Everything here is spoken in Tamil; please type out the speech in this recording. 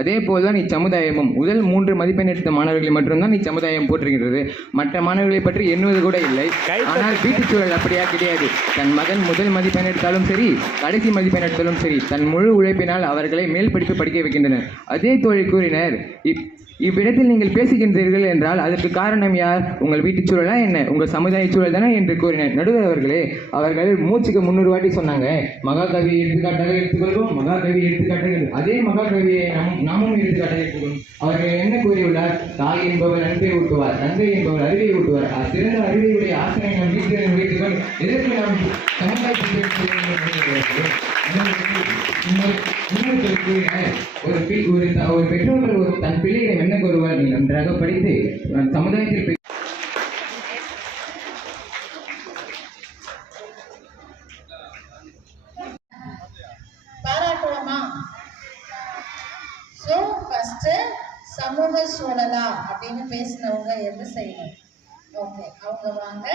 அதே போல்தான் இச்சமுதாயமும் முதல் 3 மதிப்பெண் எடுத்த மாணவர்களை மட்டும்தான் இச்சமுதாயம் போற்றுகிறது. மற்ற மாணவர்களை பற்றி எண்ணுவது கூட இல்லை. ஆனால் வீட்டுச் சூழல் அப்படியா கிடையாது. தன் மகன் முதல் மதிப்பெண் எடுத்தாலும் சரி, கடைசி மதிப்பெண் எடுத்தாலும் சரி, தன் முழு உழைப்பினால் அவர்களை மேல் படிப்பு படிக்க வைக்கின்றனர். அதே தோழி கூறினர், இவ்விடத்தில் நீங்கள் பேசுகின்றீர்கள் என்றால் அதற்கு காரணம் யார்? உங்கள் வீட்டுச் சூழலா என்ன? உங்கள் சமுதாய சூழல் தானே என்று கூறினர். நடுவர் அவர்களே, அவர்கள் மூச்சுக்கு 300 வாட்டி சொன்னாங்க. மகாகவியை எடுத்துக்காட்டாக எடுத்துக்கொள்வோம், மகாகவி எடுத்துக்காட்டாக. அதே மகாகவியை நாமும் எடுத்துக்காட்டாக எடுத்துக்கொள்வோம். அவர்கள் என்ன கூறியுள்ளார்? தாய் என்பவர் அன்பை ஊட்டுவார், தந்தை என்பவர் அறிவை ஊட்டுவார். சிறந்த அறிவையுடைய ஆசனை நம் வீட்டில் வைத்துக்கொள். எதற்கு நாம் சமுதாயத்தில் ஒரு பெற்றோர்கள் ஒரு தன் பிள்ளையிடம் என்ன கூறுவார்? நீ நன்றாக படித்து சமுதாயத்தில் பாராட்டுவோமா? ஸோ ஃபர்ஸ்ட் சமூக சூழலா அப்படின்னு பேசினவங்க எது செய்யணும்? ஓகே, அவங்க வாங்க.